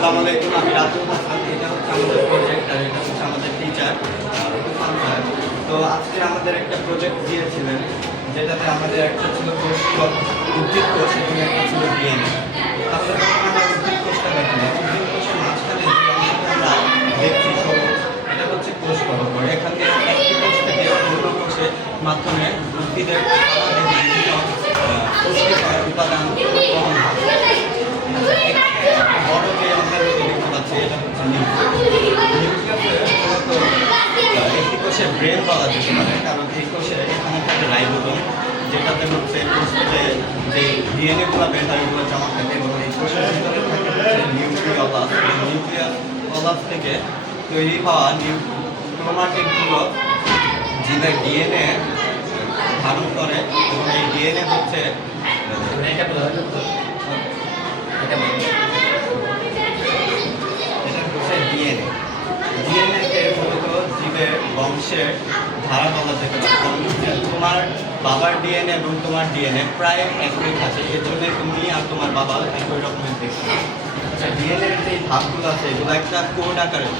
আসসালামু আলাইকুম, আমি রাতুল হাসান। এটা হচ্ছে আমাদের প্রজেক্ট আর এটা হচ্ছে আমাদের টিচার। তো আজকে আমাদের একটা প্রজেক্ট দিয়েছিলেন, যেটাতে আমাদের একটা ছিল কোষ, উদ্ভিদ কোষ এবং একটা ছিল ডিএনএ। তাহলে আমরা উদ্ভিদ কোষটা দেখলাম। উদ্ভিদ কোষের মাঝখানে যে অংশটা আমরা দেখছি সবুজ, এটা হচ্ছে কোষ গঠন। এখানে একটি কোষ থেকে অন্য কোষের মাধ্যমে উদ্ভিদের বিভিন্ন পুষ্টিকর উপাদান গ্রহণ হয়। বড় যে আমরা দেখতে পাচ্ছি এটা হচ্ছে একটি কোষে ব্রেন বলা যেতে পারে, কারণ এই কোষে এখানে থাকে রাইবোজোম, যেটাতে হচ্ছে কোষে যে ডিএনএ গুলো বের হয় ওগুলো জমা থাকে, এবং এই কোষের ভিতরে থাকে হচ্ছে নিউক্লিওলাস। নিউক্লিওলাস থেকে তৈরি হওয়া ক্রোমাটিডগুলো জীবের ডিএনএ ধারণ করে, এবং এই ডিএনএ হচ্ছে ডিএনএকে মূলত জীবের বংশের ধারা বলা যেতে পারে। তোমার বাবার ডিএনএ এবং তোমার ডিএনএ প্রায় একই থাকে, এর জন্য তুমি আর তোমার বাবা একই রকমের দেখতে। আচ্ছা, ডিএনএর যে ধাপগুলো আছে এগুলো একটা কোড আকারে